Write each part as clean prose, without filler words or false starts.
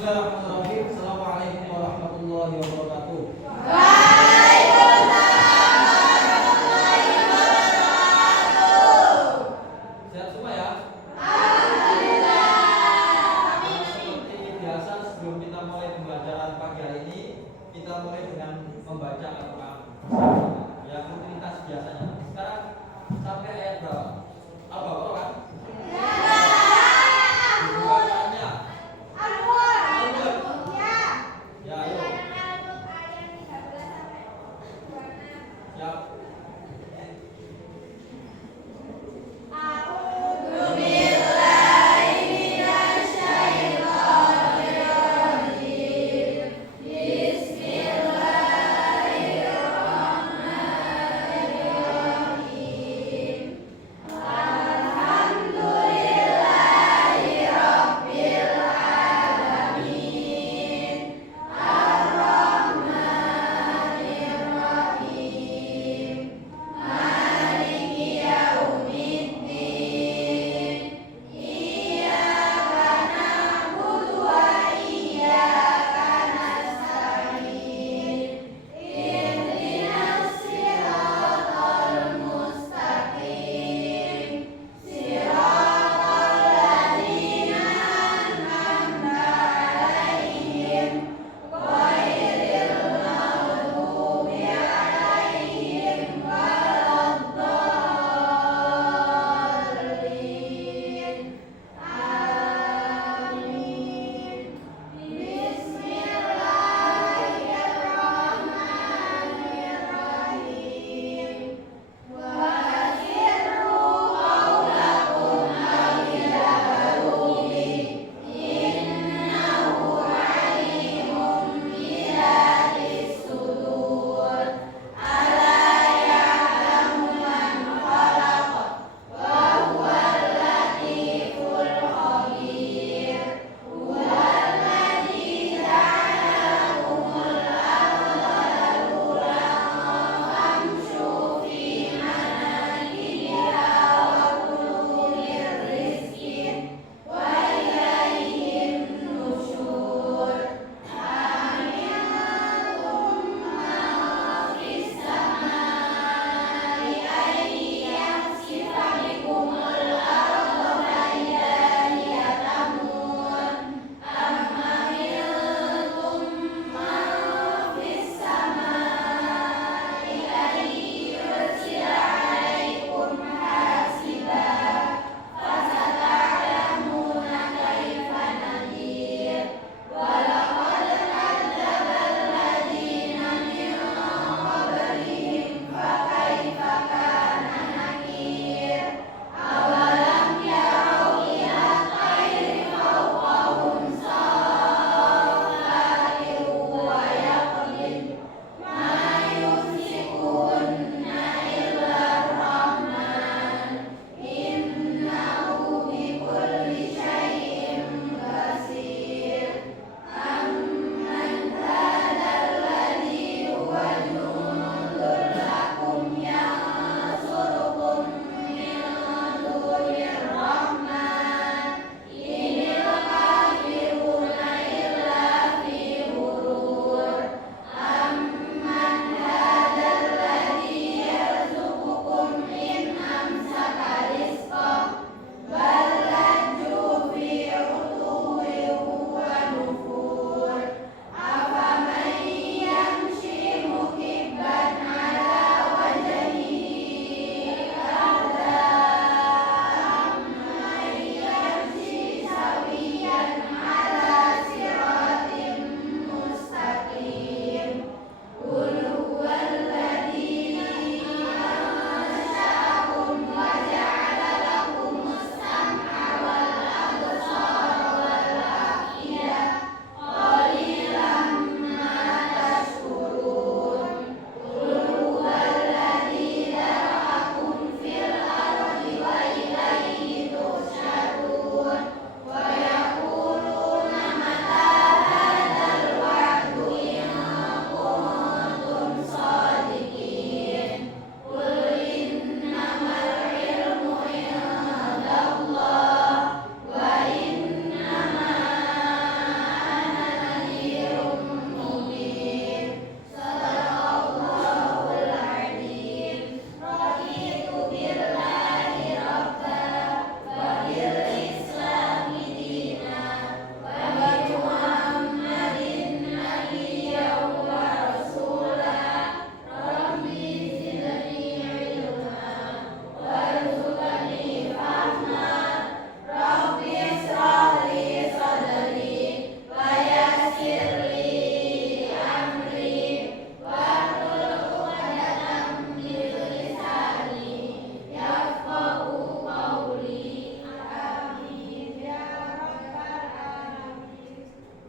Bismillahirrahmanirrahim. Assalamualaikum warahmatullahi wabarakatuh. Sehat semua ya? Seperti biasa, sebelum kita mulai pembelajaran pagi hari ini, kita mulai dengan membaca Al-Quran. Ya, rutinitas biasanya. Sekarang sampai ayat berapa? Al-Baqarah kan?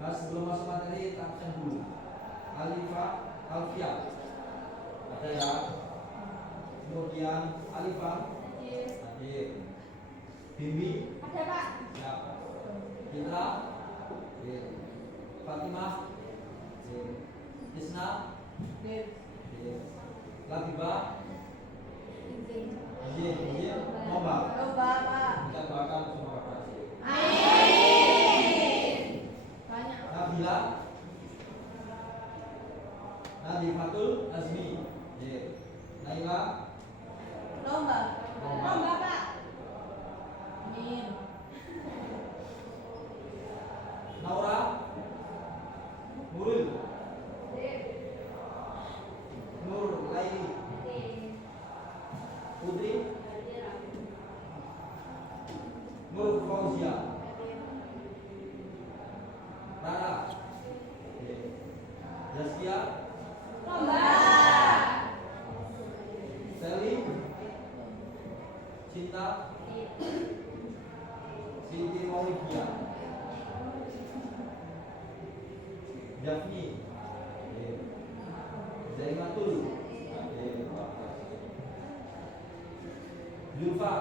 Nah, sebelum masuk materi, tak absen dulu. Alfia, ada ya. Kemudian Alifah, hadir. Bimbi, ada Pak. siap. Fitra, hadir. Fatimah, hadir. Isna, Hadir. hadir. Labibah, izin. Lomba. Pak. Kita doakan semua berhasil. Amin. Banyak. Nabila, Nadifatul Azmi, hadir. Naila, Lomba, Pak. Amin. Naura, Nurul, Nur Laili, Putri, Nur Fauzia, Rara, Zaskia, Lomba. Seli, Cinta, Siti Maulidia, Jafni, Zaimatul, Zulfa,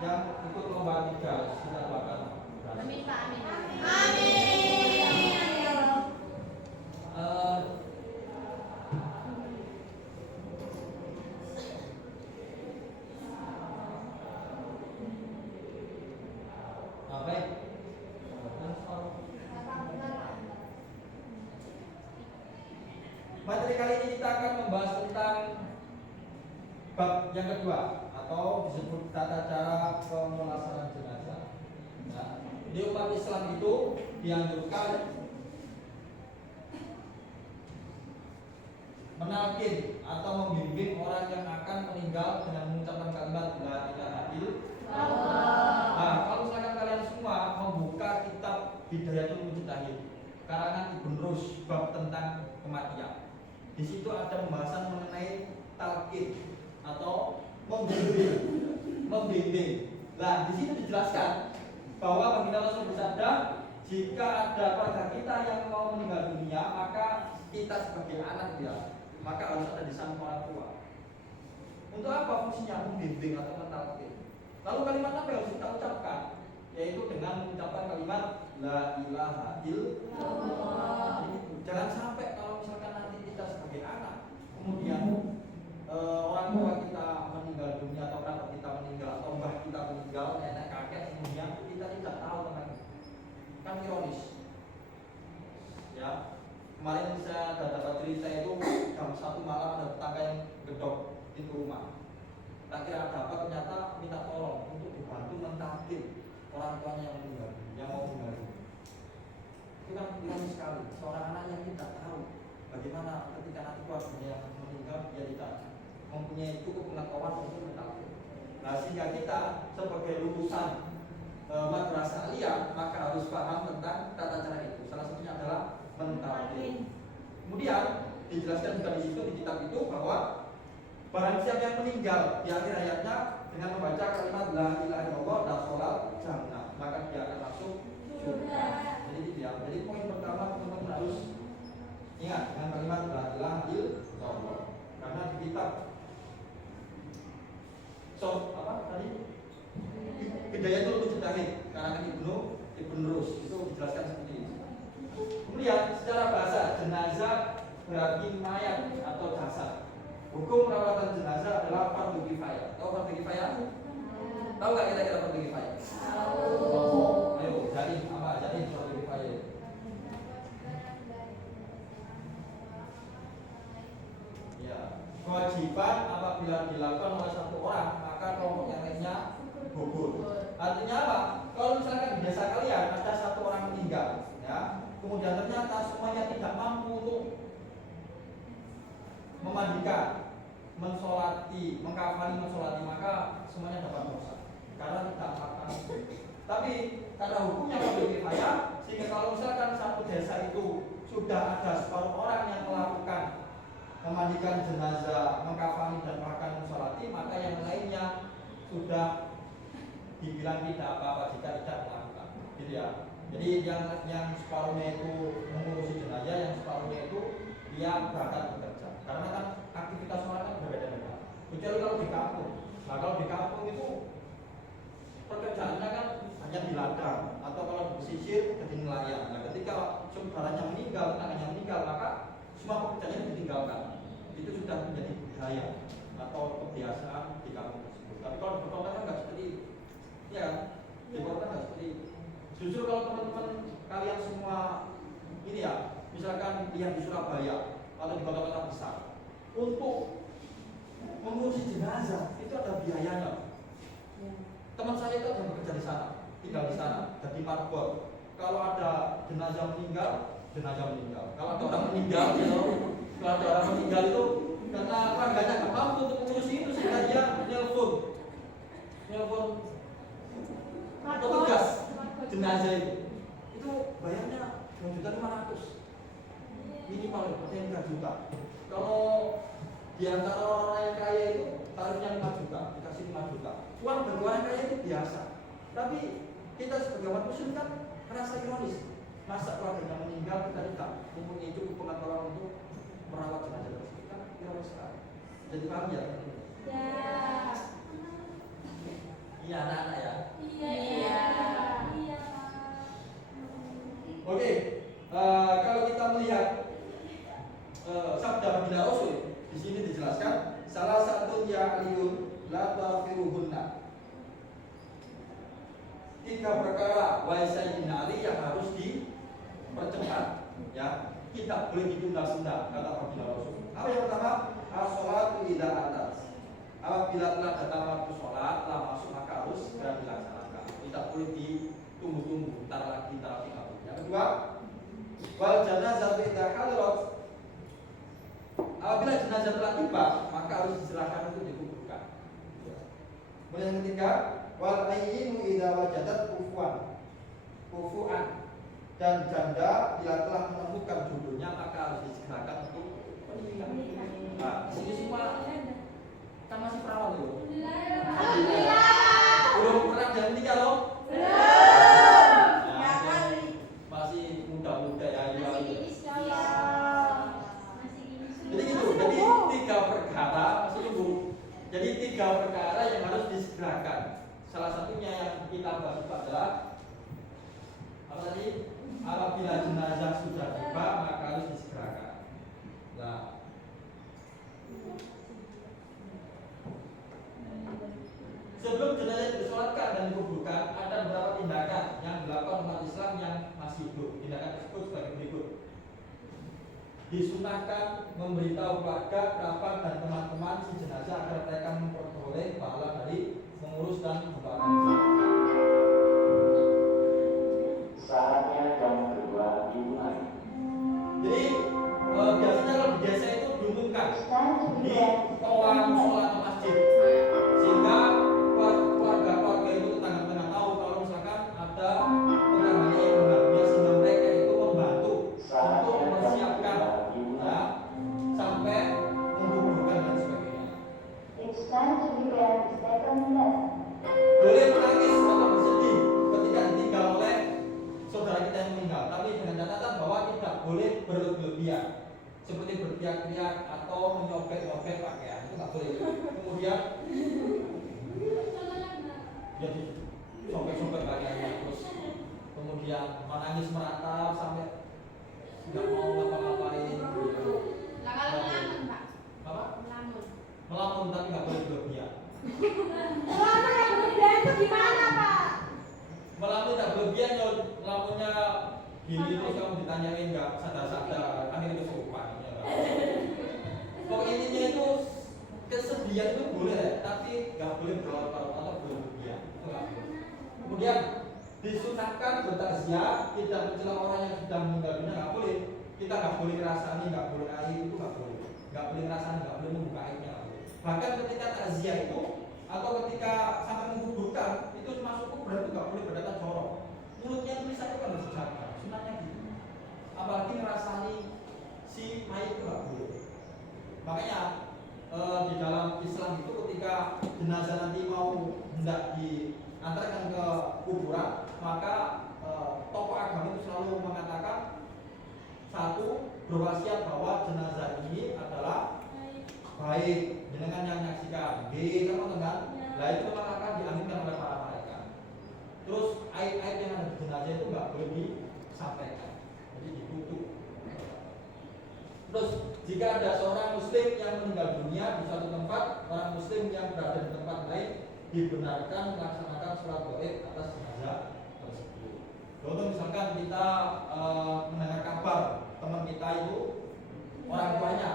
yang ikut lomba 3 kita doakan berhasil. Amin Pak. Amin. Amin. Baik. Materi kali ini kita akan membahas tentang bab yang kedua atau disebut tata cara pemulasaran jenazah. Nah, di umat Islam itu dianjurkan menalkin atau membimbing orang yang akan meninggal dengan mengucapkan kalimat la ilaha illallah. Nah, kalau misalkan kalian semua membuka kitab Bidayatul Mujtahid karangan Ibn Rushd bab tentang kematian, di situ ada pembahasan mengenai talqin atau membimbing. Nah, di situ dijelaskan bahwa baginda Rasul bersabda, jika ada keluarga kita yang mau meninggal dunia, maka kita sebagai anak dia, maka harus ada di samping orang tua. Untuk apa fungsinya? Membimbing atau mentalkin. Lalu kalimat apa yang harus kita ucapkan? Yaitu dengan mengucapkan kalimat la ilaha illallah. Jangan sampai kalau misalkan nanti kita sebagai anak, kemudian orang tua kita meninggal dunia atau kerabat kita meninggal atau mbah kita meninggal, nenek kakek, kemudian kita tidak tahu tentang itu. Kan ironis. Ya, kemarin saya dapat cerita itu jam 1 malam ada tetangga yang gedok pintu rumah. Tak kira dapat, ternyata minta tolong untuk dibantu mentalkin orang tuanya yang meninggal, yang mau meninggal. Itu kan ironis sekali. Seorang anak yang tidak tahu bagaimana ketika nanti keluarganya yang meninggal, dia tidak mempunyai cukup pengetahuan untuk mentalkin. Nah, sehingga kita sebagai lulusan madrasah aliyah maka harus paham tentang tata cara itu. Salah satunya adalah mentalkin. Kemudian dijelaskan juga di situ di kitab itu bahwa barang siapa yang meninggal di akhir hayatnya dengan membaca kalimat la ilaha illallah dan sholat jannah, maka dia akan masuk surga. Jadi poin pertama teman-teman harus ingat dengan kalimat la ilaha illallah. Karena di kitab Bidayatul Mujtahid karangan Ibn Rushd itu dijelaskan seperti ini. Kemudian secara bahasa jenazah berarti mayat atau jasad. Hukum perawatan jenazah adalah fardu kifayah. Tahu fardu kifayah? Tahu nggak kira-kira fardu kifayah? Tahu. Ayo, jadi apa? Jadi fardu kifayah. Ya, kewajiban apabila dilakukan oleh satu orang, maka kelompok yang lainnya gugur. Artinya apa? Kalau misalkan di desa kalian ada satu orang meninggal, ya, kemudian ternyata semuanya tidak mampu untuk memandikan, mensolati, mengkafani, mensolati, maka semuanya dapat dosa karena tidak makan. Tapi karena hukumnya fardu kifayah, sehingga kalau misalkan satu desa itu sudah ada separuh orang yang melakukan memandikan jenazah, mengkafani dan bahkan mensolati, maka yang lainnya sudah dibilang tidak apa-apa jika tidak melakukan, gitu ya. Jadi yang separuhnya itu mengurusi jenazah, yang separuhnya itu dia berangkat bekerja. Karena kan aktivitas orang kan berbeda-beda. Kecuali kalau di kampung. Nah kalau di kampung itu pekerjaannya kan hanya di ladang atau kalau di pesisir jadi nelayan. Nah ketika saudaranya meninggal, anaknya meninggal, maka semua pekerjaannya ditinggalkan. Itu sudah menjadi budaya atau kebiasaan di kampung tersebut. Tapi kalau di kota kan nggak seperti itu, ya kan? Di kota nggak seperti itu. Justru kalau teman-teman kalian semua ini ya, misalkan lihat di Surabaya atau di kota-kota besar, untuk mengurusi jenazah itu ada biayanya. Teman saya itu yang bekerja di sana, tinggal di sana, jadi marbot. Kalau ada jenazah meninggal. Kalau ada orang meninggal, kalau ada orang meninggal itu karena keluarganya nggak mampu untuk mengurusi itu, sehingga dia nelpon petugas jenazah itu bayarnya 2.500.000 minimal, artinya 3 juta. Kalau di antara orang yang kaya itu tarifnya 5 juta, dikasih 5 juta. Uang bagi orang kaya itu biasa. Tapi kita sebagai umat muslim kan merasa ironis. Masa keluarganya meninggal kita tidak mempunyai cukup pengetahuan untuk merawat jenazah tersebut, kan ironis sekali. Jadi paham ya? Ya. Iya anak-anak ya. Iya. Oke, kalau kita melihat sabda Baginda Rasul di sini dijelaskan salah satu ya'liyun la tafiruhunna. 3 perkara wahai Sayyidina Ali yang harus dipercepat, ya, tidak boleh ditunda-tunda, kata Baginda Rasul. Apa yang pertama? As-sholatu idza atas. Apabila telah datang waktu sholat, telah masuk maka harus segera dilaksanakan. Tidak boleh ditunggu-tunggu, ntar lagi. Yang kedua, wal janazah idza hadarat. Apabila jenazah telah tiba, maka harus diserahkan untuk dikuburkan. Kemudian yang ketiga, wal ayyinu idza wajadat kufuan. Dan janda bila telah menemukan jodohnya maka harus disegerakan untuk menikah. Nah, di sini semua kan masih perawan loh. Belum pernah dan nikah loh. Masih muda-muda ya. Jadi gitu. Jadi 3 perkara, masih tunggu. Jadi 3 perkara yang harus disegerakan. Salah satunya yang kita bahas itu adalah apa tadi? Apabila jenazah sudah tiba maka harus disegerakan. Nah, sebelum jenazah disolatkan dan dikuburkan, ada beberapa tindakan yang dilakukan umat Islam yang masih hidup. Tindakan tersebut sebagai berikut. Disunahkan memberitahu keluarga, kerabat dan teman-teman si jenazah agar mereka memperoleh pahala dari mengurus dan mendoakan. Saatnya jam 2 dimulai. Jadi biasanya kalau di desa itu diumumkan di toa musola atau masjid, sehingga keluarga-keluarga itu tetangga-tetangga tahu kalau misalkan ada tetangganya yang meninggal, sehingga mereka itu membantu untuk mempersiapkan ya, sampai menguburkan dan sebagainya. Boleh menangis atau bersedih ketika ditinggal oleh saudara kita yang meninggal, tapi dengan catatan bahwa tidak boleh berlebihan, seperti berteriak-teriak atau menyobek-nyobek pakaian, itu nggak boleh. Kemudian jadi sobek-sobek pakaiannya, terus kemudian menangis meratap sampai nggak mau ngapa-ngapain. Lah kalau melamun, Pak. Apa? Melamun. Melamun tapi nggak boleh berlebihan. Melamun yang berlebihan itu gimana, Pak? Melamun tak berlebihan, kalau melamunnya gini terus kamu ditanyain nggak sadar-sadar, akhirnya kesurupan. Ya, pokoknya intinya itu kesedihan itu boleh, tapi nggak boleh berlarut-larut atau berlebihan. Itu nggak boleh. Kemudian disunahkan bertakziah, tidak mencela orang yang sudah meninggal dunia, nggak boleh. Kita nggak boleh ngerasani, nggak boleh air, itu nggak boleh. Nggak boleh ngerasani, nggak boleh membuka airnya, nggak boleh. Bahkan ketika takziah itu atau ketika sampai menguburkan itu masuk kubur itu nggak boleh berkata jorok. Mulutnya tulisannya kan bersejarah, sunahnya gitu. Apalagi ngerasani si mayit itu nggak boleh. Makanya di dalam Islam itu ketika jenazah nanti mau hendak diantarkan ke kuburan, maka tokoh berwasiat bahwa jenazah ini adalah baik dengan yang menyaksikan. Di teman-teman, nah itu memang akan diaminkan oleh para malaikat. Terus aib-aib yang ada di jenazah itu nggak boleh disampaikan, jadi ditutup. Terus jika ada seorang muslim yang meninggal dunia di suatu tempat, orang muslim yang berada di tempat lain dibenarkan melaksanakan sholat gaib atas jenazah tersebut. Contoh misalkan kita mendengar kabar teman kita itu orang tuanya,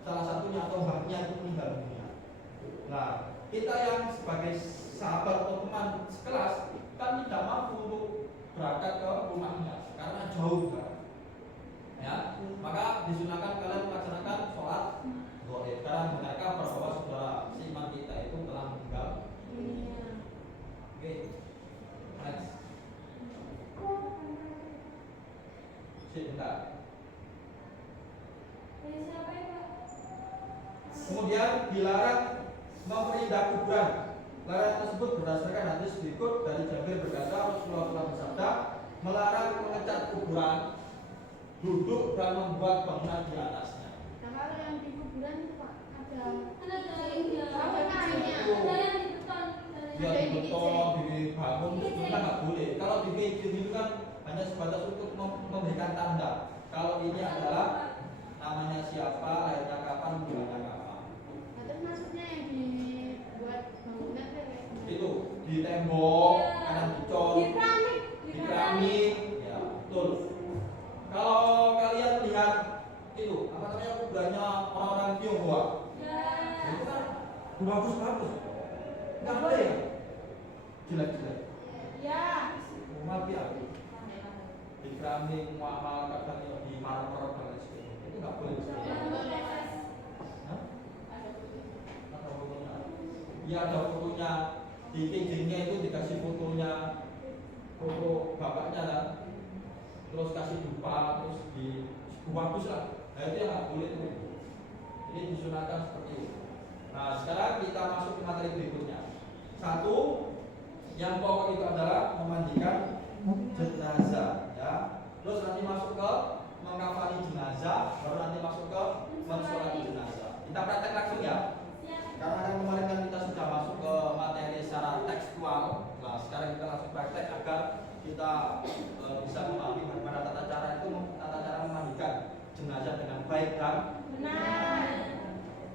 salah satunya atau mbahnya itu meninggal dunia. Nah, kita yang sebagai sahabat atau teman sekelas kan tidak mampu untuk berangkat ke rumahnya karena jauh kan. Ya, maka disunahkan kalian melaksanakan sholat gaib karena mendengar kabar bahwa saudara seiman kita itu telah meninggal. Oke, next. Sebentar. Kemudian dilarang memperindah kuburan. Larangan tersebut berdasarkan hadis berikut dari Jabir berkata, Rasulullah bersabda, melarang mengecat kuburan, duduk dan membuat bangunan di atasnya. Nah, kalau yang di kuburan itu Pak, ada Ya di beton, dibangun, itu kita nggak boleh. Kalau di kecil itu kan hanya sebatas untuk memberikan tanda. Kalau ini adalah namanya siapa, lahirnya kapan, bulannya kapan. Nah, terus maksudnya yang dibuat bangunan kayak Itu di tembok, kadang dicor, di keramik, ya betul. Kalau kalian lihat itu apa namanya kuburannya orang-orang Tionghoa, itu kan bagus-bagus, nggak ada ya, jelek-jelek. ya. Mati aku. Di keramik, muamal, kadang di marmer dan lain sebagainya. Itu nggak boleh. Hah? Ada fotonya. Iya ada fotonya. Di kijingnya itu dikasih fotonya, foto bapaknya kan. Terus kasih dupa, terus di bagus lah. Nah itu yang nggak boleh tuh. Ini disunahkan seperti itu. Nah sekarang kita masuk ke materi berikutnya. Satu, yang pokok itu adalah memandikan jenazah, ya. Terus nanti masuk ke mengkafani jenazah, baru nanti masuk ke mensolati jenazah. Kita praktek langsung ya. Karena kan kemarin kan kita sudah masuk ke materi secara tekstual. Nah sekarang kita langsung praktek agar kita bisa memahami bagaimana tata cara memandikan jenazah dengan baik dan Benar.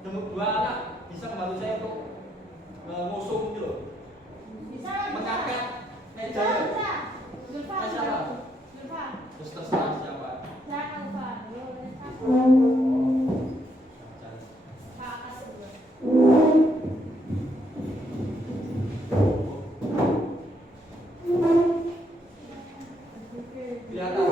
Dua anak bisa membantu saya untuk ngusung gitu loh. Bisa. Mengangkat meja. Bisa. Zulfa. Siapa? Zulfa. Terus terserah siapa. Saya Zulfa. Pak kasih dulu. Kelihatan.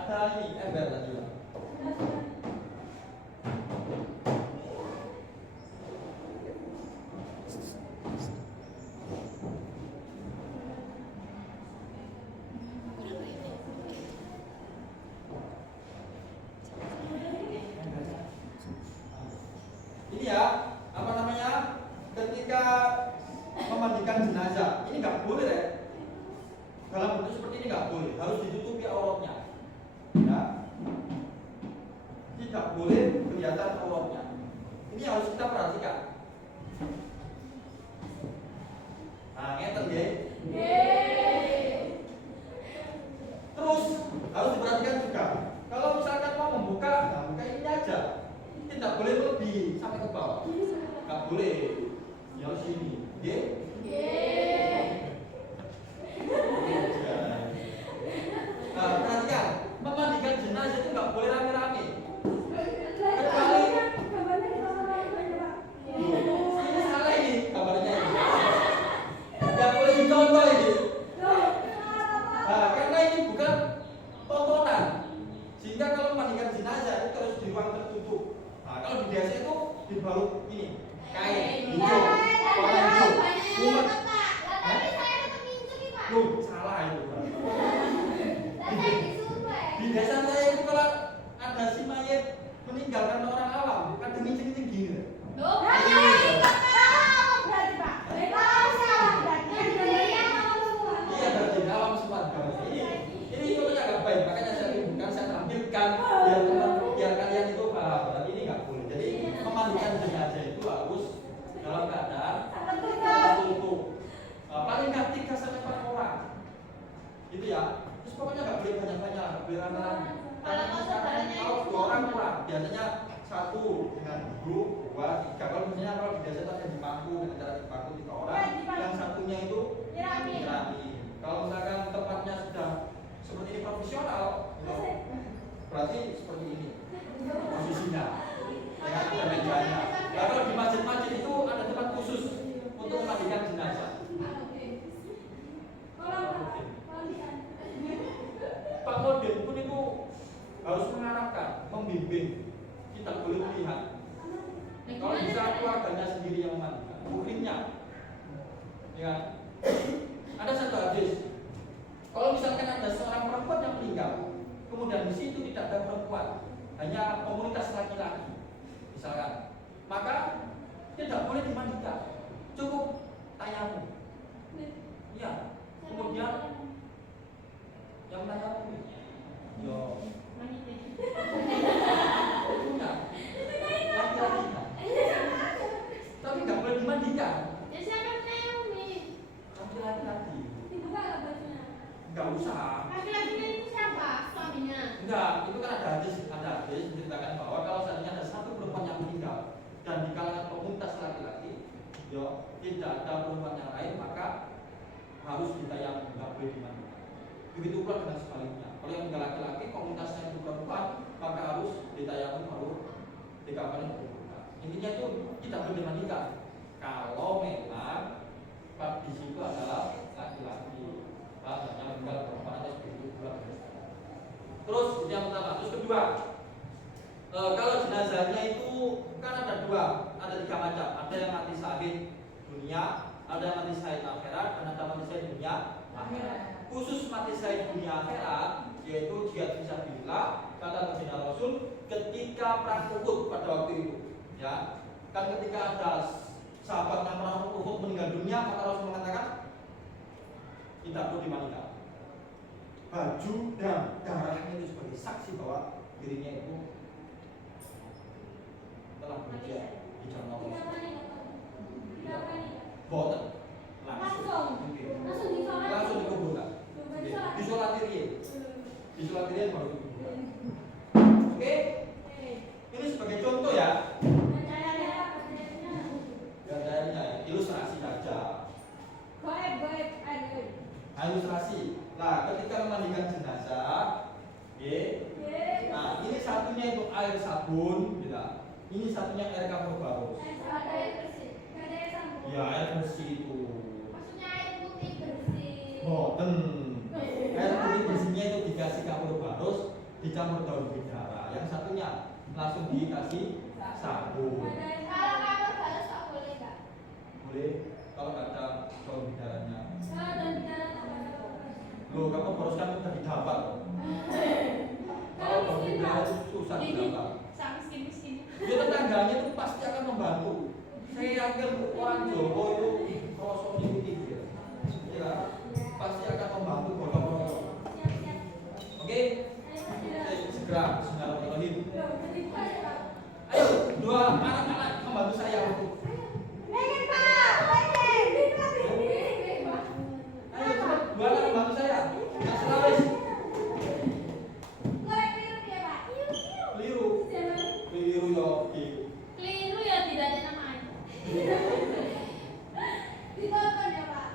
Ada lagi ember tadi. Ini ya, apa namanya? Ketika memandikan jenazah, ini nggak boleh ya. Dalam bentuk seperti ini nggak boleh, harus ditutupi auratnya. Ya, tidak boleh kelihatan auratnya. Ini harus kita perhatikan. Nah, ngeten ya. Terus harus diperhatikan juga. Kalau misalkan mau membuka, nah buka ini aja. Tidak boleh lebih sampai ke bawah. Nggak boleh. Ya sini. Oke? Nah, perhatikan, memandikan jenazah itu nggak boleh rame-rame. Kecuali ini salah ini kabarnya ini. Nggak boleh dicontoh ini. Nah, karena ini bukan tontonan. Sehingga kalau memandikan jenazah itu harus di ruang tertutup. Nah, kalau di desa itu dibalut ini kain hijau, warna hijau. Umat. Loh, salah itu. Di desa saya itu kalau ada si mayat meninggal karena orang awam, bukan kencing-kencing gini. Loh, ini apa berarti, Pak? Kalau salah berarti yang Iya, berarti awam sempat. Ini contohnya nggak baik, makanya saya bukan saya tampilkan biar kalian itu paham. Berarti ini nggak boleh. Jadi memandikan jenazah itu harus dalam keadaan tertutup. Paling nggak 3 sampai 4 orang, gitu ya. Terus pokoknya nggak boleh banyak-banyak, nggak boleh rame-rame. Kalau 2 orang kurang, biasanya 1 dengan guru, 2, 3. Kalau misalnya kalau di desa itu ada di pangku, dengan cara di pangku 3 orang, yang satunya itu nyirami. Kalau misalkan tempatnya sudah seperti ini profesional, gitu, berarti seperti ini posisinya dengan ada mejanya. Nah, kalau di masjid-masjid itu ada tempat khusus untuk memandikan jenazah. Pak Modin pun itu harus mengarahkan, membimbing. Kita boleh melihat. Kalau bisa keluarganya sendiri yang memandikan, mungkinnya, ya. Ada satu hadis. Kalau misalkan ada seorang perempuan yang meninggal, kemudian di situ tidak ada perempuan, hanya komunitas laki-laki, misalkan, maka tidak boleh dimandikan, cukup tayamum. Ya, kemudian yang tayamum, yo, punya laki-laki, tapi nggak boleh dimandikan. Laki-laki, nggak usah. Enggak, itu kan ada hadis menceritakan bahwa kalau seandainya ada satu perempuan yang meninggal dan di kalangan komunitas laki-laki, yo tidak ada perempuan yang lain, maka harus ditayamum, nggak boleh dimandikan. Begitu pula dengan sebaliknya. Kalau yang meninggal laki-laki, komunitasnya itu perempuan, maka harus ditayamum, harus dikafani. Intinya itu tidak boleh dimandikan. Kalau memang di situ adalah laki-laki, yang meninggal perempuan atau seperti itu. Terus itu yang pertama. Terus kedua, kalau jenazahnya itu kan ada 2, ada 3 macam. Ada yang mati syahid dunia, ada yang mati syahid akhirat, dan ada mati syahid dunia akhirat. Khusus mati syahid dunia akhirat, yaitu jihad fisabilillah, kata baginda Rasul ketika perang Uhud pada waktu itu, ya. Kan ketika ada sahabat yang perang Uhud meninggal dunia, maka Rasul mengatakan tidak perlu dimandikan. Baju dan darahnya itu sebagai saksi bahwa dirinya itu telah berjaya di jalan Allah. Boten langsung dikuburkan. Disolatirin baru dikuburkan. Oke? Ini sebagai contoh ya. Gadanya ilustrasi saja. Ilustrasi. Nah, ketika memandikan jenazah, nah ini satunya itu air sabun, gitu. Ini satunya air kapur barus. Ya, air bersih itu. Maksudnya air putih bersih. Boten. Air putih bersihnya itu dikasih kapur barus, dicampur daun bidara. Yang satunya langsung dikasih sabun. Kalau kapur barus tak boleh nggak? Boleh kalau nggak ada daun bidaranya. Kalau daun bidara tak boleh. Loh, kamu harus kan udah didapat. Kalau daun bidara itu susah didapat. Ya tetangganya itu pasti akan membantu. Saya yakin orang Jawa itu prosesnya itu tinggi. Ya, pasti akan membantu bolong-bolong. Oke? Segera, bismillahirrahmanirrahim. Ayo, 2 anak-anak membantu saya untuk. Ayo cepat, 2 anak membantu saya. Yang Sulawesi. Keliru ya, oke. Keliru ya, tidak ada namanya. Ditonton ya, Pak.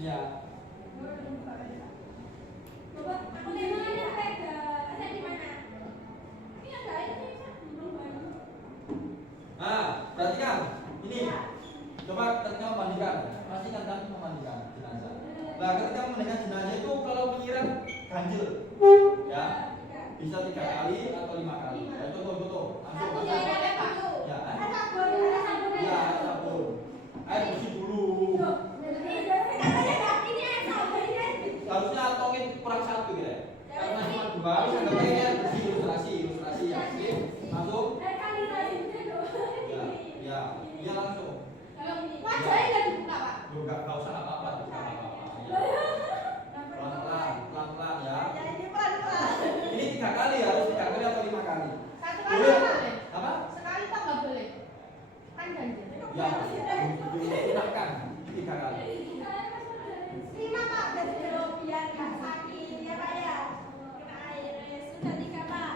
Ya. Bapak, aku di mana pegang? Ada di mana? Ini ada ini. Nah, perhatikan. Ini. Coba ketika memandikan, pastikan kan memandikan jenazah. Nah, ketika memandikan jenazah itu kalau menyiram ganjil, ya, bisa 3 kali atau 5 kali. Ya, contoh. Satu jangan ada Pak. Ya, Ada sabun, ada sabun. ya, air sabun. Air bersih dulu. Ini air sabun ini. Harusnya tongin kurang 1 kira. Karena cuma 2, bisa air bersih dulu. ilustrasi ya. Oke, langsung. kali tadi itu. Ya langsung. Wajahnya nggak dibuka, Pak. Lu nggak usah nggak apa-apa, nggak apa-apa. Pelan-pelan ya. Ini pelan-pelan. Ini 3 kali harus 3 kali atau 5 kali? Satu kali Boleh. boleh. Apa? Sekali tak nggak boleh. Kan ganjil. Ya, silakan 3 kali. 5 Pak, biar nggak sakit ya Pak ya. Kena air sudah 3 Pak.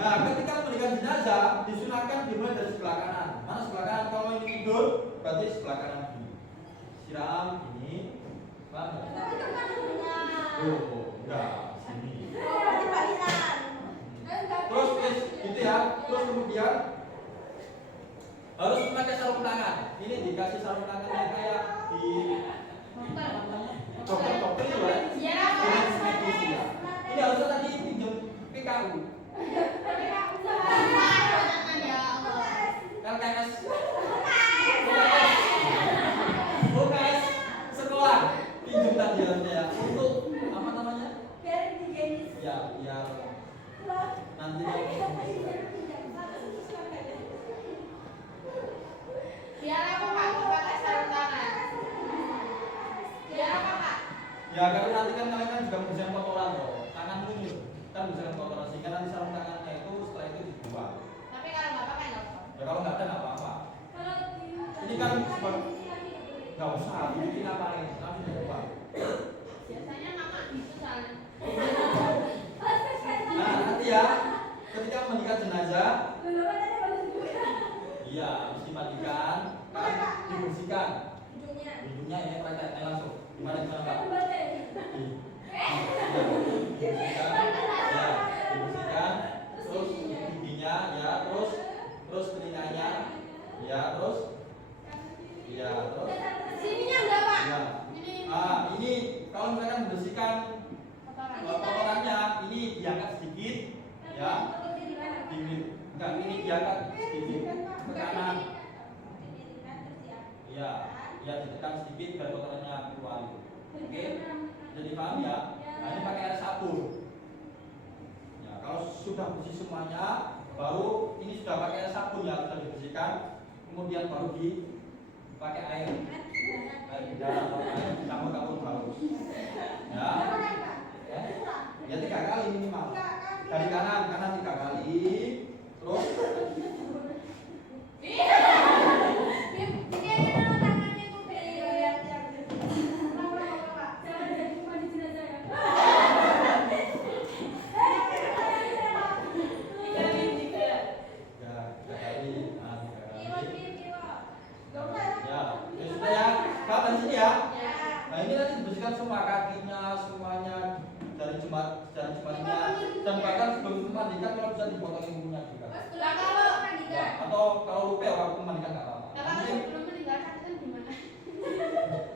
Nah, ketika memberikan jenazah disunahkan dimulai dari sebelah kanan. Mana sebelah kanan? Kalau ini tidur, berarti sebelah kanan ini. Siram ini, paham nggak? Tapi itu kan punya. Oh, enggak, sini. Berarti balikan. Terus gitu ya. Terus kemudian harus memakai sarung tangan. Ini dikasih sarung tangan yang kayak di dokter itu ya. Iya. Ini harusnya tadi pinjam PKU. LKS UKS sekolah pinjam tadi harusnya ya untuk apa namanya ya biar nanti Biar apa Pak? Pakai sarung tangan. Biar apa Pak? ya karena nanti kan kalian kan juga bersihan kotoran loh tanganmu ini kan bersihan kotoran sehingga nanti sarung tangannya itu setelah itu dibuang Tapi kalau nggak pakai nggak apa? ya kalau nggak ada nggak apa-apa ini kan nggak usah bikin apa ini langsung dibuang. Biasanya mama gitu soalnya. Nah nanti ya ketika memandikan jenazah iya harus dimandikan kan dibersihkan hidungnya ini prakteknya langsung gimana Pak? Dibersihkan ya dibersihkan terus giginya ya terus telinganya ya terus Sininya enggak Pak? ya ini kalau misalkan membersihkan kotorannya ini diangkat sedikit ya enggak ini diangkat sedikit ke kanan ya ditekan sedikit biar kotorannya keluar oke jadi paham ya nah ini pakai air sabun ya kalau sudah bersih semuanya baru ini sudah pakai air sabun ya sudah dibersihkan kemudian baru dipakai air bidara atau air campur baru ya 3 kali minimal dari kanan 3 kali terus Kapan sini ya? Nah ini nanti dibersihkan semua kakinya, semuanya dari jembatnya dan bahkan sebelum memandikan kalau bisa dipotong ibunya juga. Atau kalau lupa ya waktu memandikan nggak apa-apa.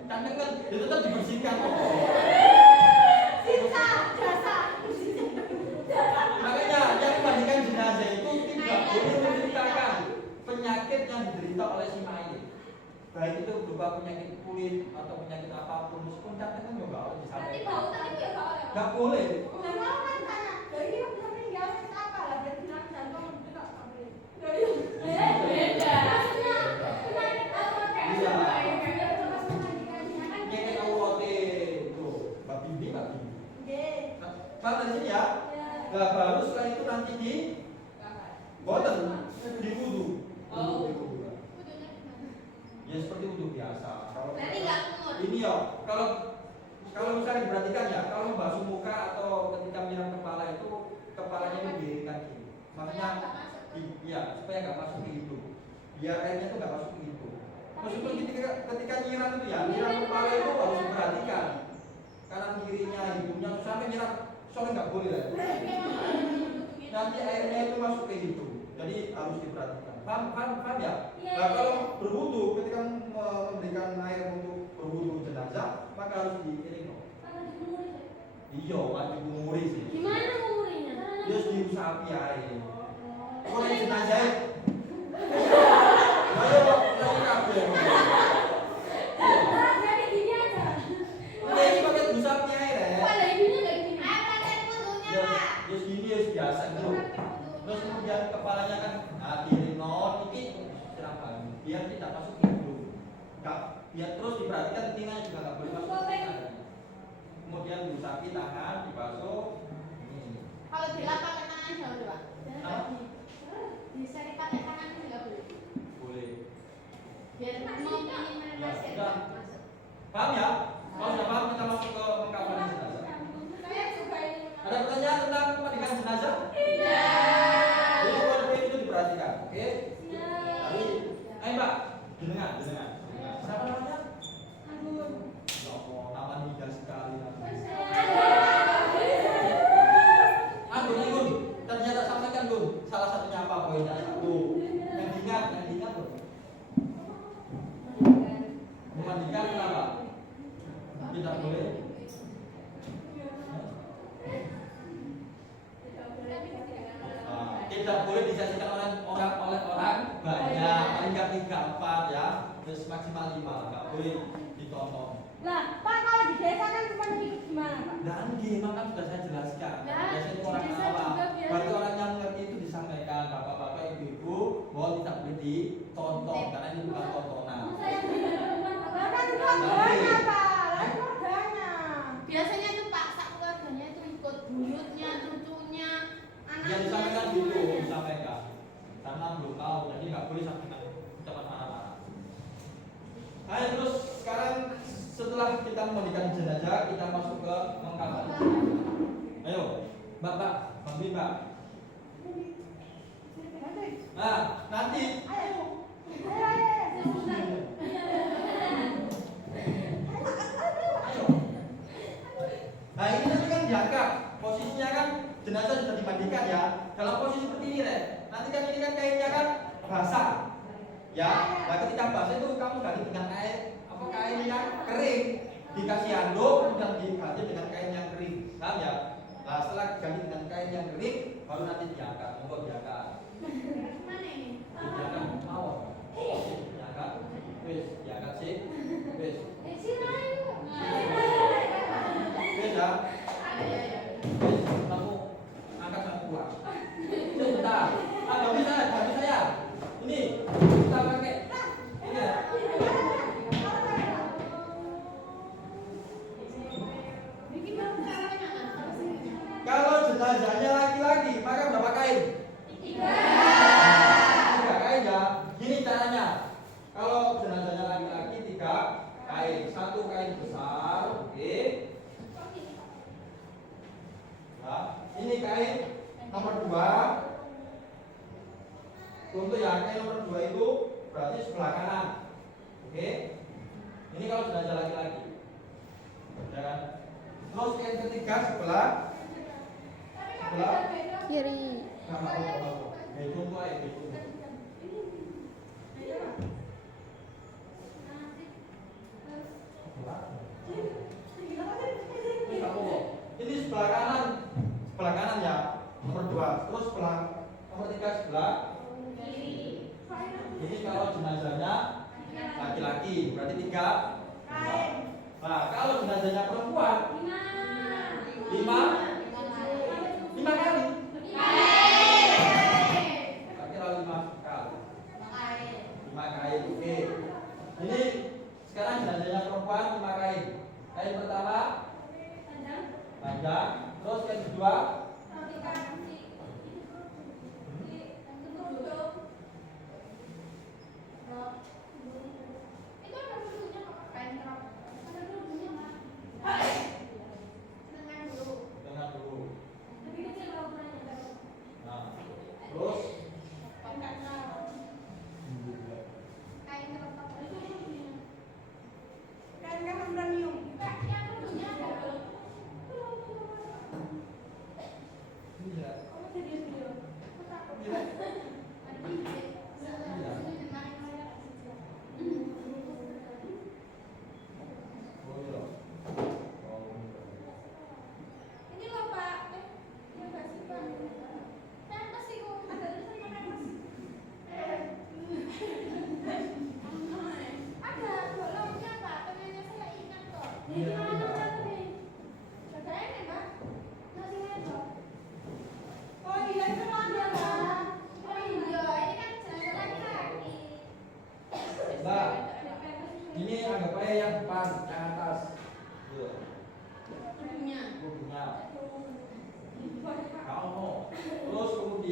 Kandang kan itu tetap dibersihkan kok. Makanya yang memandikan jenazah itu tidak boleh menceritakan penyakit yang diderita oleh si mayit. Baik itu berupa penyakit kulit atau penyakit apapun, meskipun cantik kan juga harus disampaikan. Nggak boleh. Penyakit aurote itu, babi. Paham dari sini ya? Nah, baru setelah itu nanti di boten di wudu. Ya seperti wudhu biasa. Kalau ini ya, kalau misalnya diperhatikan ya, kalau membasuh muka atau ketika menyiram kepala itu kepalanya ini didirikan gini. Maksudnya, iya supaya nggak masuk ke hidung. Biar airnya itu nggak masuk ke hidung. Meskipun ketika nyiram itu ya, nyiram kepala itu harus diperhatikan. Kanan kirinya, hidungnya, sampai nyiram soalnya nggak boleh lah. Nanti airnya itu masuk ke hidung. Jadi harus diperhatikan. Paham ya? Nah kalau berwudu ketika memberikan air untuk berwudu jenazah maka harus diiring loh. Iya, wajib ngumuri sih. Gimana ngumurinya? Terus diusapi air. Orang jenazah. Ayo, lagi kabel. Jadi gini aja. Ini pakai diusapi air ya. Kok ada ibunya kayak gini? Ayo praktek wudunya Pak. Ya Terus gini ya biasa itu. Terus kemudian kepalanya kan diri non ini silakan biar tidak masuk hidung. Biar terus diperhatikan telinganya juga nggak boleh masuk ke telinga. Kemudian diusapi tangan dibasuh. Ini. Kalau dilap pakai tangan aja udah Pak. Hah? Bisa dipakai tangan juga boleh. Boleh. Biar mau minimalisir Ya, sudah. masuk. Paham ya? Kalau sudah paham kita masuk ke pengkafanan jenazah. Saya juga ini. Ada pertanyaan tentang pemandikan jenazah? Iya. Jadi semua poin itu diperhatikan, oke? Tadi, ayo Mbak, jenengan. Siapa namanya? Ya Allah, nama indah sekali namanya. Gun, Gun. Ternyata sampaikan Gun. Salah satunya apa poinnya? Satu. Yang diingat Gun. Memandikan kenapa? Tidak boleh. Tidak boleh disaksikan oleh orang banyak, paling nggak 3, 4 ya, terus maksimal 5, nggak boleh ditonton. Lah, Pak kalau di desa kan cuma ikut gimana, Pak? Dan gimana kan sudah saya jelaskan. Ya, Biasanya itu orang di desa awam. juga biasa. Berarti orang yang ngerti itu disampaikan bapak-bapak, ibu-ibu bahwa tidak boleh ditonton karena ini bukan tontonan. Lah kan keluarganya, Pak. Lah keluarganya. Biasanya tuh Pak, sak keluarganya itu ikut buyutnya, cucunya, anaknya. Yang disampaikan gitu, semuanya. disampaikan. Karena belum tahu, jadi nggak boleh sampaikan cepat marah-marah. Ayo terus sekarang setelah kita memandikan jenazah, kita masuk ke mengkafan. Ayo, Mbak, Mbak. Nah, nanti Ayo. ayo. Nah, ini nanti kan diangkat. Posisinya kan jenazah sudah dimandikan ya. Dalam posisi seperti ini, Rek. Nanti kan ini kan kainnya kan basah. Ya, nah ketika basah itu kamu ganti dengan kain yang kering, dikasih handuk kemudian diganti dengan kain yang kering, paham ya? Nah setelah diganti dengan kain yang kering, baru nanti diangkat, monggo diangkat. Mana ini? Diangkat, awal, diangkat, wis, diangkat sih, wis, wis ya, wis, kamu angkat sama keluar. Sebentar, bantu saya, ini kita pakai, ini ya. Kalau jenazahnya laki-laki, maka berapa kain? 3 kain ya. Gini caranya. Kalau jenazahnya laki-laki 3 kain. 1 kain besar, oke. Nah, ini kain nomor 2. Untuk yang kain nomor 2 itu berarti sebelah kanan. Oke. Ini kalau jenazah laki-laki. Dan terus kain ketiga sebelah Kiri. sama apa? Contoh aja contoh. Ini sebelah kanan ya, nomor 2. Terus nomor 3 sebelah Kiri. ini kalau jenazahnya laki-laki berarti 3 Kain. Nah kalau jenazahnya perempuan 5 kali. Berarti kalau 5 kali 5 kain, oke. Ini sekarang jenazahnya perempuan 5 kain. Kain pertama panjang, terus kain kedua dengan dulu. Nah, terus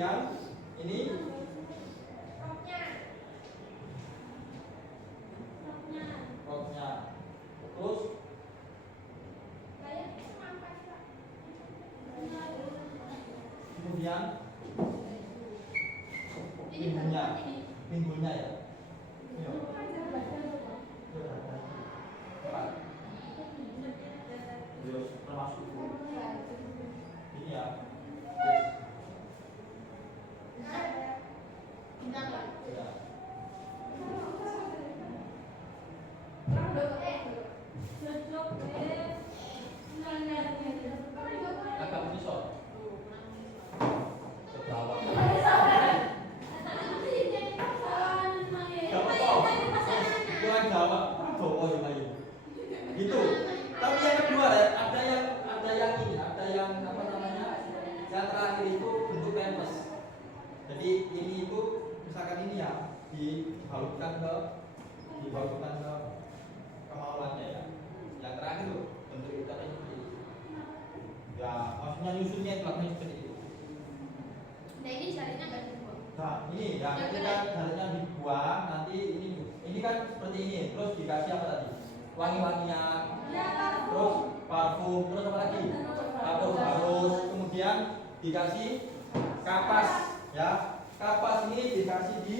kemudian ini roknya, terus kemudian pinggulnya ya. Iya. Terus termasuk ini ya. Ya. Agak menyesal. Sebawah. Kurang Jawa, Jawa ya Bayu. Gitu. Tapi yang kedua ya, ada yang ini, ada yang apa namanya? Yang terakhir itu bentuk pempes. Jadi ini itu misalkan ini ya dibalutkan ke kemaluannya ya. Yang terakhir itu bentuk ikannya seperti itu. Ya, maksudnya nyusunnya itu lakunya seperti itu. Nah ini jarinya nggak dibuang. Nah, ini ya ketika jalannya dibuang nanti ini kan seperti ini, terus dikasih apa tadi? Wangi-wangian, terus parfum, terus apa lagi? Kapur halus, kemudian dikasih kapas, ya. Kapas ini dikasih di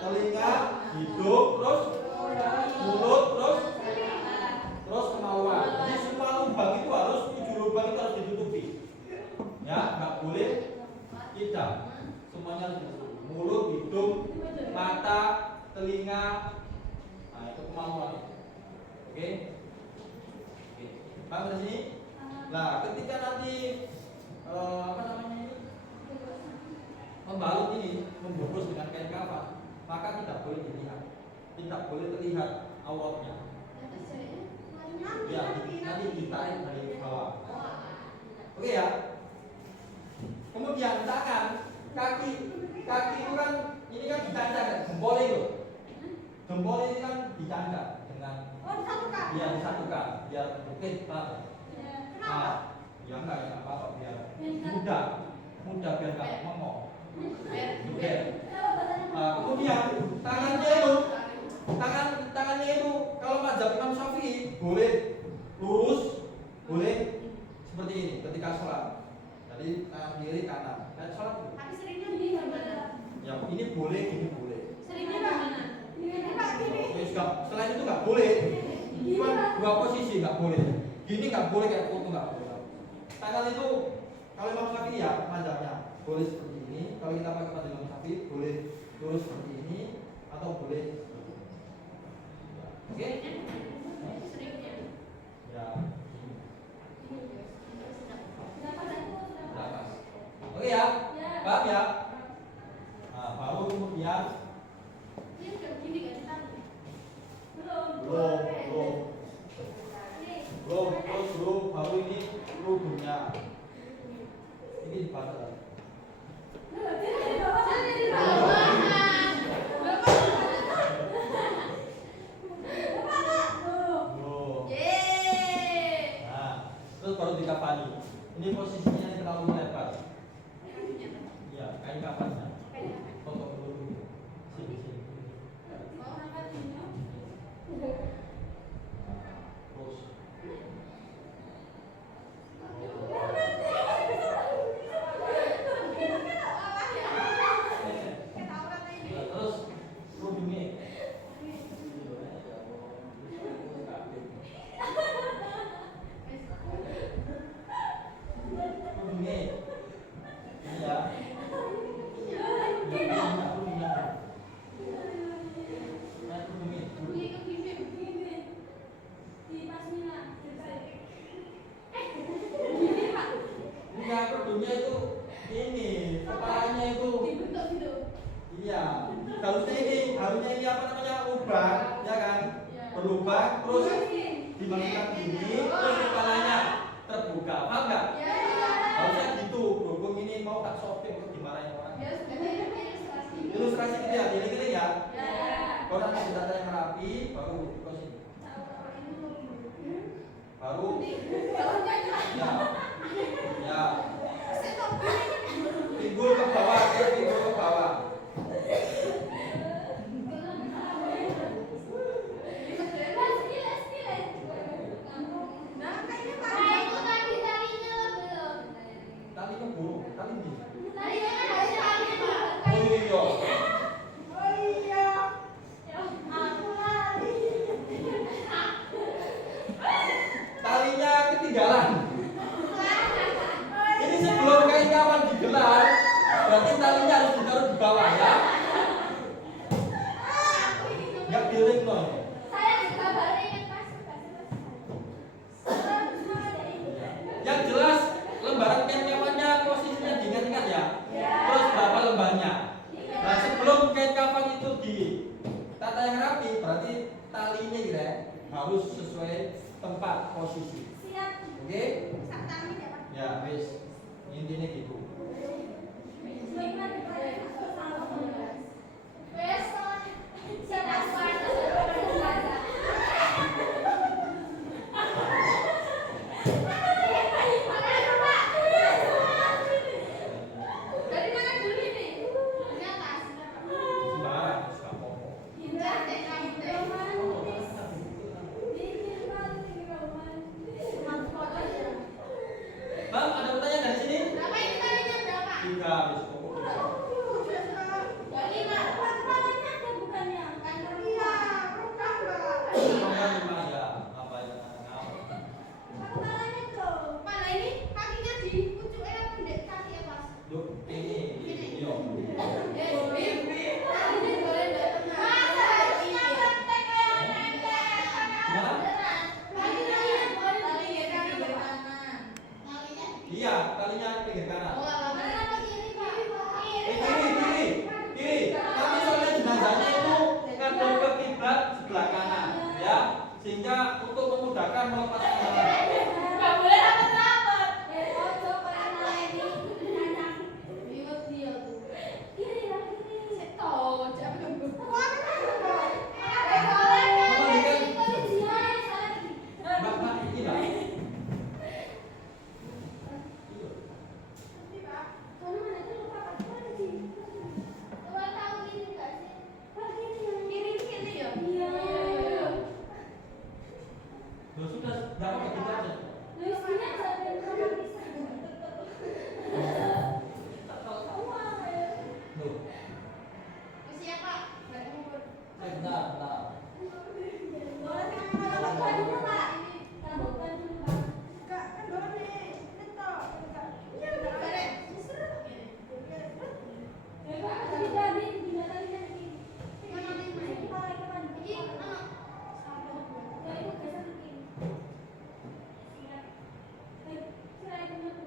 telinga, hidung, terus mulut, terus kemaluan. Jadi semua lubang itu harus 7 lubang itu harus ditutupi. Ya, nggak boleh tidak. Semuanya harus ditutupi. Mulut, hidung, mata, telinga. Nah, itu kemaluan. Oke? Oke. Paham dari sini? Nah, ketika nanti apa namanya ini? Membalut ini, membungkus dengan kain kafan, maka tidak boleh dilihat. Tidak boleh terlihat auratnya. Ya, nanti ditarik dari bawah. Oke ya. Kemudian tangan, kaki itu kan ini kan dicangkak, jempol itu. Jempol ini kan dicangkak dengan disatukan biar bukit banget. Nah, ya enggak ya apa-apa biar mudah biar enggak ngomong. Nah, kemudian tangannya itu kalau mazhab Imam Syafi'i boleh lurus, boleh seperti ini ketika sholat. Jadi tangan kiri kanan. Dan sholat itu. Tapi seringnya di mana? Ya ini boleh, ini boleh. Seringnya di mana? Selain itu nggak boleh. Cuma dua posisi nggak boleh. Gini nggak boleh, kayak foto nggak boleh. Tangan itu kalau Imam Syafi'i ya mazhabnya boleh seperti ini. Kalau kita pakai mazhab Imam Syafi'i boleh lurus seperti ini atau boleh seperti ini. Oke? Seringnya. Ya. Oke ya? Paham ya? Nah, baru kemudian Ini udah gini kan tadi? belum baru ini rubungnya ini dibaca. Nah, terus baru dikafani. Ini posisinya terlalu lebar. Iya, kain kafannya. Foto dulu. Sini. Terus. Terus rubungnya. Rubungnya. Ini ya. Enggak, kerudungnya itu ini, kepalanya itu. Iya, harusnya ini apa namanya lubang, ya kan? Berlubang, terus dimasukkan ini, terus kepalanya terbuka, paham nggak? Harusnya gitu, berhubung ini mau tak shopping untuk dimarahin orang. Ilustrasi gitu ya, gini ya. Kalau nanti data yang rapi, baru ke sini. Baru ketinggalan. Ini sebelum kain kafan digelar, berarti talinya harus ditaruh di bawah ya. Enggak piring loh. Saya dikabarin Mas. Yang jelas lembaran kain kafannya posisinya diingat-ingat ya. Terus berapa lembarnya? Nah, sebelum kain kafan itu ditata yang rapi, berarti talinya ya harus sesuai tempat posisi. Siap. Oke? Sak tangan ya, Pak. Ya, wis. Intinya gitu. Dari mana dulu ini? Ini atas. Sembarang, suka pokok. Indah deh kamu deh. Bang, ada pertanyaan dari sini? Berapa ini talinya berapa? 3 wis pokok. Nomor 5 ya. Apa ya? Mana ini kakinya di pucuk pendek kaki ya, Mas? Duh, ini. Yo. Iya, talinya pinggir kanan. Kiri. Tapi soalnya jenazahnya itu ngadep ke kiblat sebelah kanan, ya. Sehingga untuk memudahkan melepas jenazah. Mbak, ini lah. Loh, sudah dapat gitu aja. Loh, bentar.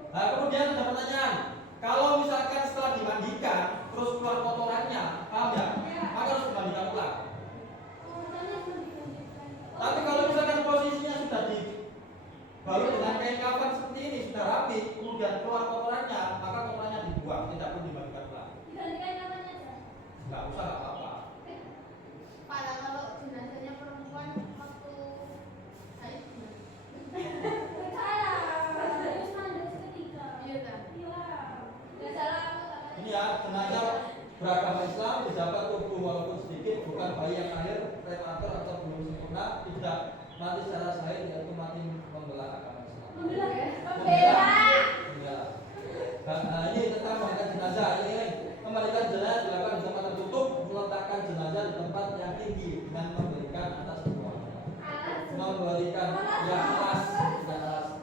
Nah, kemudian ada pertanyaan. Kalau misalkan setelah dimandikan terus keluar kotorannya, paham ya? Maka harus dimandikan ulang. Tapi kalau misalkan posisinya sudah dibalut dengan kain kafan seperti ini, sudah rapi, kemudian keluar kotorannya, maka kotorannya dibuang, tidak perlu dimandikan ulang. Nggak usah, nggak apa-apa. Kalau jenazahnya perempuan waktu saya Ini ya, jenazah beragama Islam dijabat tubuh walaupun sedikit, bukan bayi yang lahir prematur atau belum sempurna, tidak mati secara sahih, yaitu mati membela agama Islam. Ya. Nah, ini tentang memandikan jenazah. Ini memandikan jenazah dilakukan di tempat tertutup, meletakkan jenazah di tempat yang tinggi dengan memberikan atas semuanya. Memberikan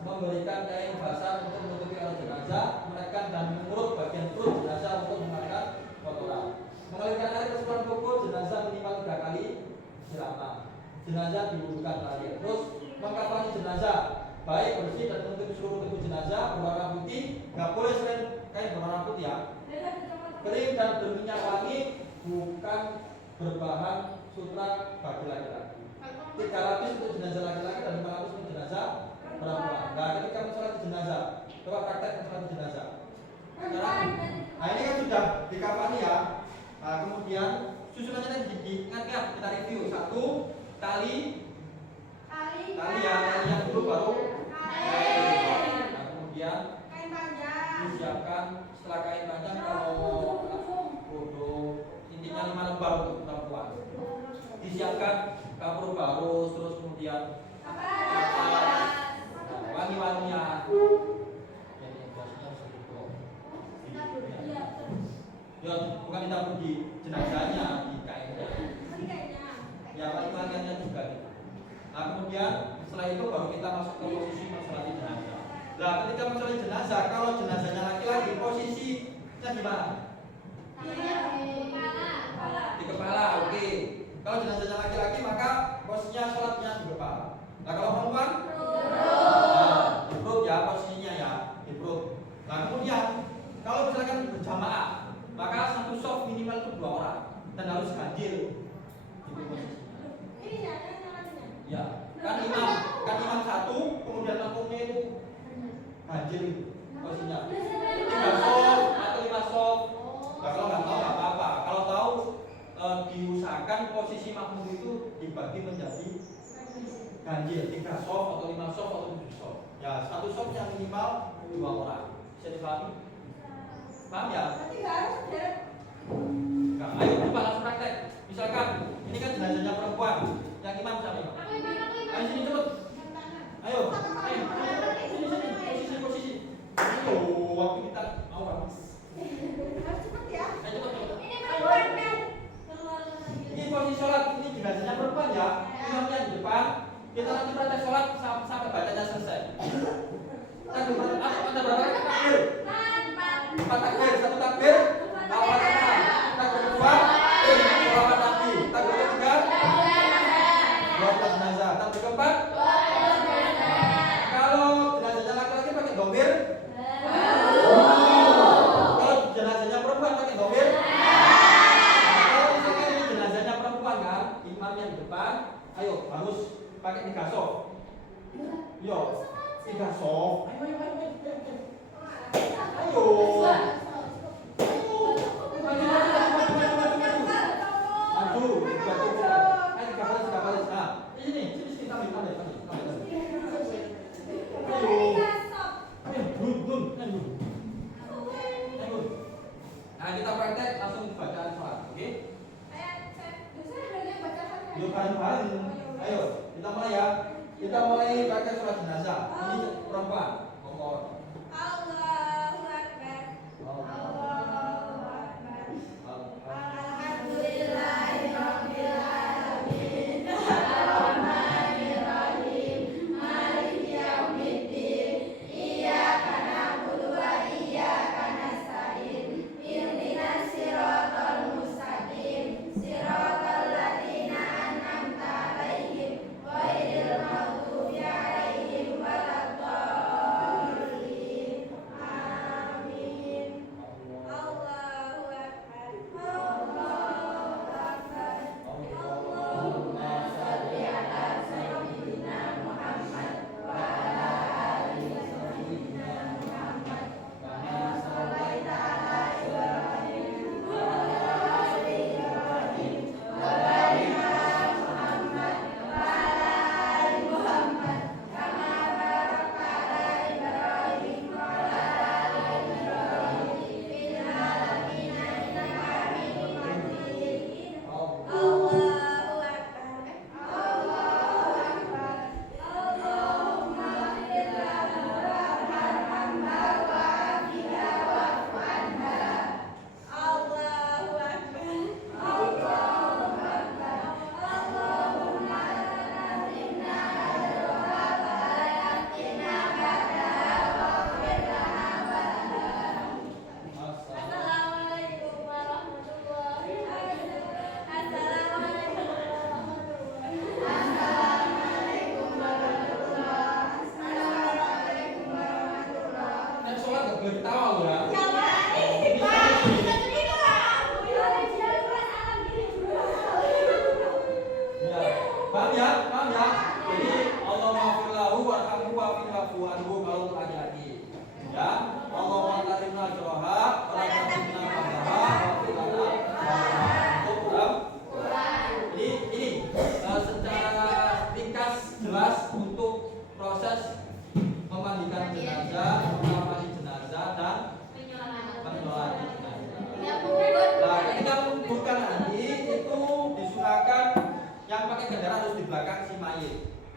memberikan kain basah untuk menutupi alat jenazah, menekan dan mengurut bagian perut jenazah untuk mengeluarkan kotoran. Mengalirkan air ke seluruh tubuh jenazah minimal 3 kali siraman. Jenazah diwudukan terakhir. Terus mengkafani jenazah, baik bersih dan menutupi seluruh tubuh jenazah berwarna putih, nggak boleh selain kain berwarna putih ya. Kering dan berminyak wangi, bukan berbahan sutra bagi laki-laki. 3 lapis untuk jenazah laki-laki dan 5 lapis untuk jenazah perempuan. Nah, ketika mensolati jenazah, coba praktek mensolati jenazah. Sekarang, nah ini kan sudah dikafani ya. Nah, kemudian susunannya tadi diingat-ingat, kita review. 1, tali ya, talinya dulu baru. Nah, kemudian disiapkan setelah kain panjang kalau bodoh intinya 5 lembar untuk perempuan. Disiapkan kapur baru, terus kemudian wangi-wangian. Jadi bosnya segitu. Ya, bukan ditabur di jenazahnya, di kainnya. Ya, wangi-wangiannya juga gitu. Nah, kemudian setelah itu baru kita masuk ke posisi mensolati jenazah. Nah, ketika mensolid jenazah, kalau jenazahnya laki-laki, posisinya di mana? Di kepala, oke. Kalau jenazahnya laki-laki, maka posisinya sholatnya di kepala. Nah, kalau perempuan? Nah, di perut ya, posisinya ya, di perut. Nah, kemudian kalau misalkan berjamaah, maka satu soft minimal itu 2 orang dan harus ganjil. Itu posisinya. Ya, kan imam satu, kemudian makmumnya itu ganjil posisinya. 3 soft atau 5 soft. Nah, kalau nggak tahu nggak apa-apa. Kalau tahu diusahakan posisi makmum itu dibagi menjadi ganjil 3 soft atau 5 soft atau 7 soft. Ya, satu soft yang minimal 2 orang. Bisa dipahami? Paham ya? Nah, ayo coba langsung praktek. Misalkan ini kan jenazahnya perempuan, yang imam siapa imam? Ayo sini cepet. Ayo, sini posisi. Ayo, waktu kita mau habis. Ayo cepet. Ini posisi sholat, ini jenazahnya perempuan ya. Imamnya di depan. Kita nanti praktek sholat sampai bacanya selesai. Ada berapa takbir? 4 takbir, 1 takbir. Al-Fatihah. Takbir kedua, sholawat Nabi. Takbir ketiga, dua jenazah. Takbir keempat, kalau jenazahnya laki-laki pakai domir. Kalau jenazahnya perempuan pakai domir. Kalau misalkan ini jenazahnya perempuan kan, imamnya di depan, ayo harus pakai 3 soft. Yo, 3 soft. Ayo. Maju. Ayo 3 baris. Nah, sini tambah. Ayo, belum. Ayo. Nah, kita praktek langsung bacaan sholat, oke? Yuk bareng-bareng. Ayo, kita mulai ya. Kita mulai pakai sholat jenazah. Ini perempuan. Monggo.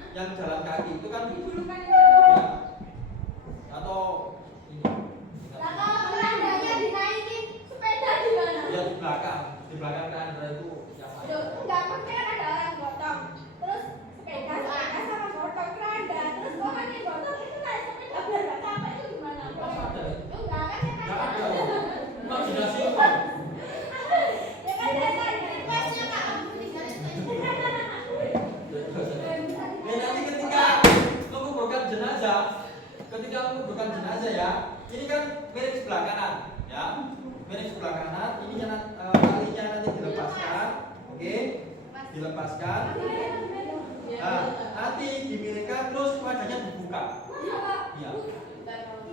Yang jalan kaki itu kan ya. Atau ini. Lah kalau kerandanya dinaikin sepeda di mana? Ya di belakang keranda itu yang mana? Enggak, pakai kan ada orang gotong. Terus sepeda sama gotong keranda. Terus orang yang gotong itu naik sepeda biar enggak jenazah, ketika menguburkan jenazah ya, ini kan miring sebelah kanan, ya, miring sebelah kanan. Ini talinya nanti dilepaskan, oke, dilepaskan. Nah, nanti dimiringkan terus wajahnya dibuka. Ya.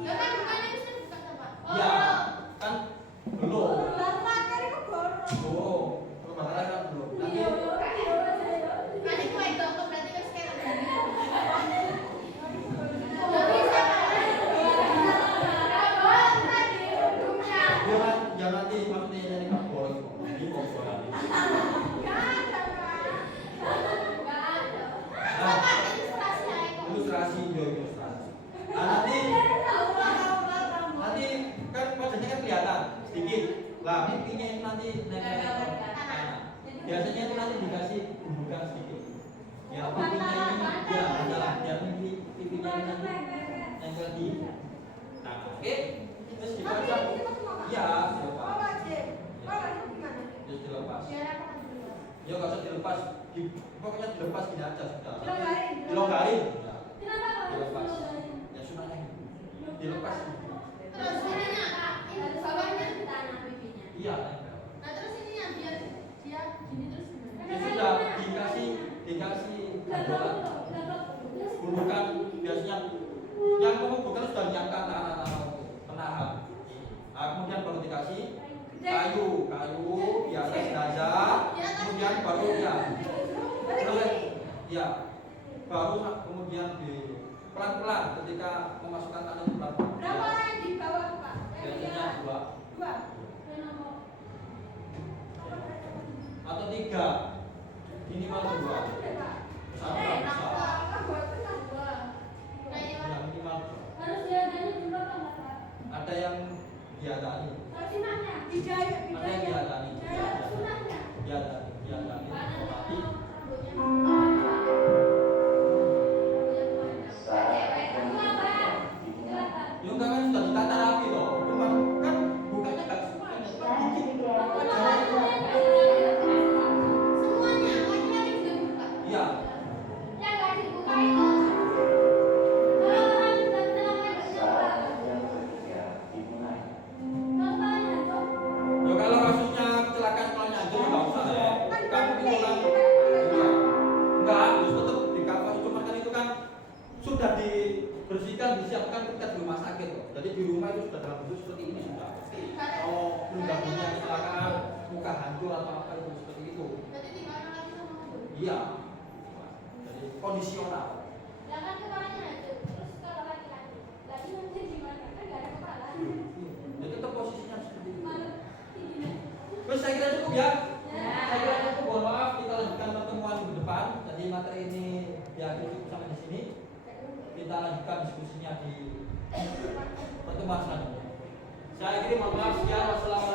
Ya kan bukannya bisa buka Pak. Ya, kan belum. Oh. Oh, belum kan belum. Nanti Nanti ku itu berarti wis kira. Enggak bisa. ya nanti maksudnya jadi kabur, di kabur nanti. Ilustrasi, yo ilustrasi. Nah, nanti kan wajahnya kan kelihatan sedikit. Lah, pipinya itu nanti nempel ke kanan. Biasanya itu nanti dikasih gundukan sedikit. Ya, pipinya ini ya adalah biar pipinya ini nanti nempel di kanan. Oke? Terus dipasang. Ya, dilepas. Terus dilepas. Ya nggak usah dilepas, pokoknya dilepas gini aja sudah. Dilonggarin. Dilepas. Ya sunahnya dilepas. Terus ininya, ini bawahnya di tanah pipinya. Iya. Nah terus ininya biar dia gini terus gimana? Ya sudah dikasih gundukan biasanya yang menguburkan sudah menyiapkan tanah-tanah penahan. Nah, kemudian baru dikasih kayu biasa jenazah, kemudian baru ya baru kemudian di pelan-pelan ketika memasukkan tanah itu pelan-pelan. Berapa orang yang di bawah Pak? Biasanya dua atau tiga, minimal dua. Satu nggak bisa. Ya, minimal dua. Ada yang diadani. Ada yang diadani. Diadani. Tapi ya enggak kan sudah ditata rapi loh. Cuma kan bukanya enggak semuanya, cuma dikit. Semuanya, laki-laki juga buka. Iya. Yang nggak dibuka itu kalau orang sudah bilang Saat yang ketiga dimulai. Ya kalau kasusnya kecelakaan kalau nyantur ya nggak usah ya. Kan itu kan iya. Enggak harus tetap di cover, cuma kan itu kan sudah dibersihkan, disiapkan ketika di rumah sakit loh. Jadi di rumah itu sudah dalam bentuk seperti ini sudah. Kalau benda-benda kecelakaan, muka hancur atau apa itu seperti itu. Jadi tinggal lagi sama mobil. Iya. Jadi kondisional. Ya kan kepalanya hancur. Terus kalau laki-laki, lagi nanti gimana? Kan nggak ada kepala. Jadi tetap posisinya seperti itu. Malu tingginya. Terus saya kira cukup ya. Saya kira cukup. Mohon maaf kita lanjutkan pertemuan di depan. Jadi materi ini diakhiri sampai di sini. Kita lanjutkan diskusinya di pertemuan selanjutnya. Saya akhiri, mohon maaf, sekian. Wassalamualaikum.